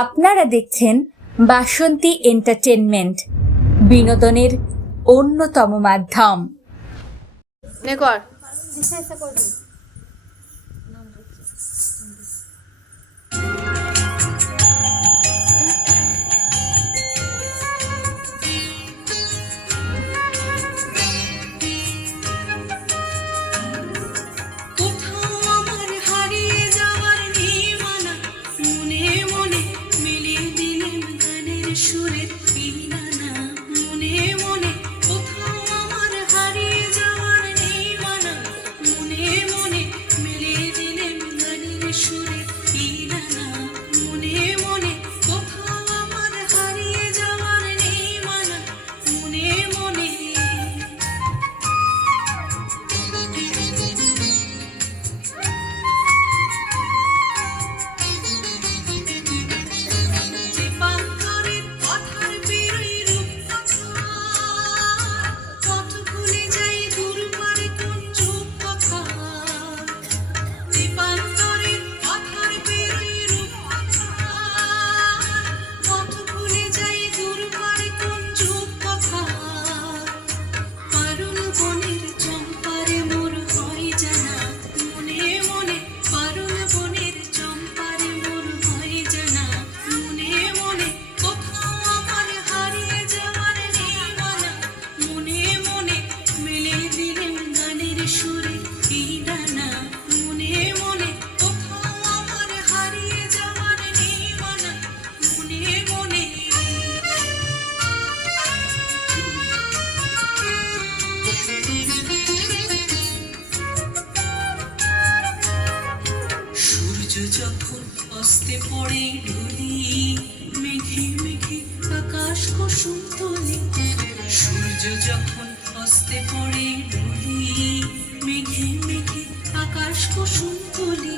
আপনারা দেখছেন বাসন্তী এন্টারটেনমেন্ট বিনোদনের অন্যতম মাধ্যম। con হস্তে পড়ে ঢুলি, মেঘে মেঘে আকাশ কুসুম তুলি সূর্য যখন হস্তে পড়ে ঢুলি, মেঘে মেঘে আকাশ কুসুম তুলি